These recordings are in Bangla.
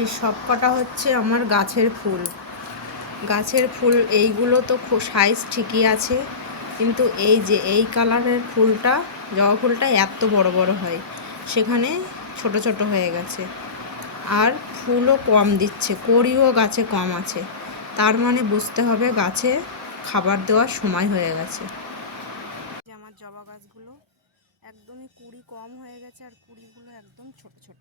এই সব কটা হচ্ছে আমার গাছের ফুল। গাছের ফুল এইগুলো তো সাইজ ঠিকই আছে, কিন্তু এই যে এই কালারের ফুলটা, জবা ফুলটা এত বড় বড় হয়, সেখানে ছোট ছোট হয়ে গেছে। আর ফুলও কম দিচ্ছে, কড়িও গাছে কম আছে। তার মানে বুঝতে হবে গাছে খাবার দেওয়ার সময় হয়ে গেছে। যে আমার জবা গাছগুলো একদমই কুড়ি কম হয়ে গেছে, আর কুড়িগুলো একদম ছোট ছোট,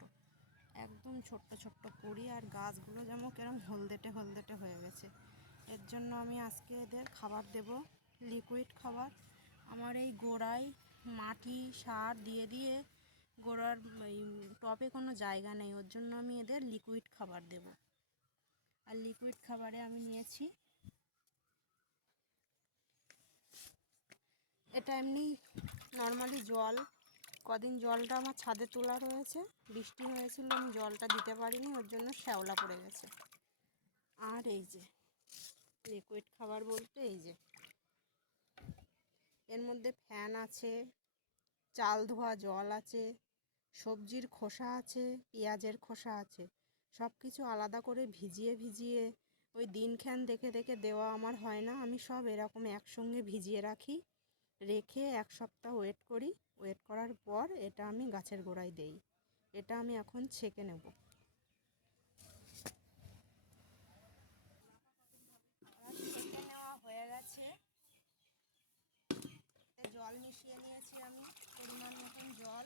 একদম ছোট্ট ছোট্ট কুড়ি, আর গাছগুলো যেমন কেরম হলদেটে হলদেটে হয়ে গেছে। এর জন্য আমি আজকে এদের খাবার দেব, লিকুইড খাবার। আমার এই গোড়ায় মাটি সার দিয়ে দিয়ে গোড়ার এই টবে কোনো জায়গা নেই, ওর জন্য আমি এদের লিকুইড খাবার দেব। আর লিকুইড খাবারে আমি নিয়েছি এটা এমনি নর্মালি জল। কদিন জলটা আমার ছাদে তোলা রয়েছে, বৃষ্টি হয়েছিল, আমি জলটা দিতে পারিনি, ওর জন্য শ্যাওলা পড়ে গেছে। আর এই যে লিকুইড খাবার বলতে এই যে এর মধ্যে ফ্যান আছে, চাল ধোয়া জল আছে, সবজির খোসা আছে, পেঁয়াজের খোসা আছে। সব কিছু আলাদা করে ভিজিয়ে ভিজিয়ে ওই দিনক্ষণ দেখে দেখে দেওয়া আমার হয় না। আমি সব এরকম একসঙ্গে ভিজিয়ে রাখি, রেখে এক সপ্তাহ ওয়েট করি। ওয়েট করার পর এটা আমি গাছের গোড়ায় দেই। এটা আমি এখন ছেঁকে নেব। ছেঁকে নেওয়া হয়ে গেছে। জল মিশিয়ে নিয়েছি আমি, পরিমাণ মতন জল।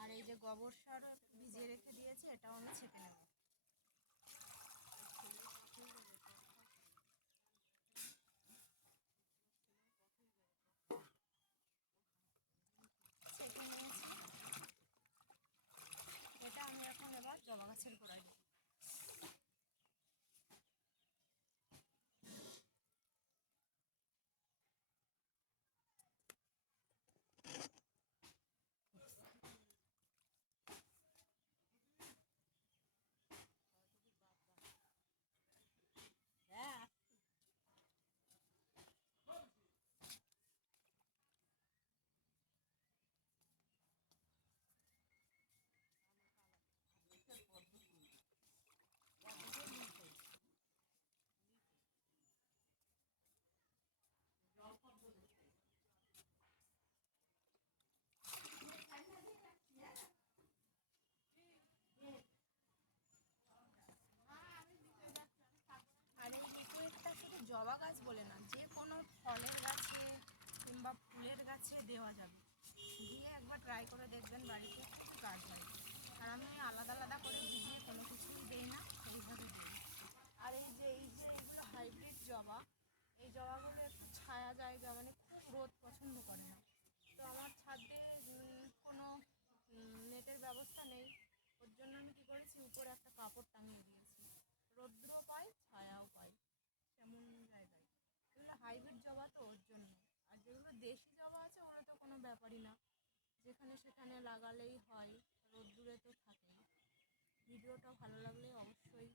আর এই যে গোবর সার ভিজিয়ে রেখে দিয়েছি, এটাও আমি ছেঁকে নেব। ছেঁকে নিয়েছি, এটা আমি এখন এবার জবা গাছের গোড়ায় দেব। আর এই লিকুইডটা শুধু জবা গাছ বলে না, যে কোনো ফলের গাছে কিংবা ফুলের গাছে দেওয়া যাবে। দিয়ে একবার ট্রাই করে দেখবেন, বাড়িতে খুব কাজ হয়। আর আমি আলাদা আলাদা করে ভিজিয়ে কোনো কিছুই দিই না, এইভাবে দিই। আর এই যে এগুলো হাইব্রিড জবা, এই জবাগুলো একটু ছায়া জায়গা, মানে খুব রোদ পছন্দ করে না। তো আমার ছাদে কোনো নেটের ব্যবস্থা নেই, ওর জন্য আমি কী করেছি, উপরে একটা কাপড় টাঙিয়ে দিয়েছি। রৌদ্র পায়, ছায়াও পায়, তেমন জায়গায়। এগুলো হাইব্রিড জবা তো, ওর জন্য। আর যেগুলো দেশি জবা আছে, ওগুলো তো কোনো ব্যাপারই না, যেখানে সেখানে লাগালেই হয়, রোদ্দুরে তো থাকে। ভিডিওটা ভালো লাগলে অবশ্যই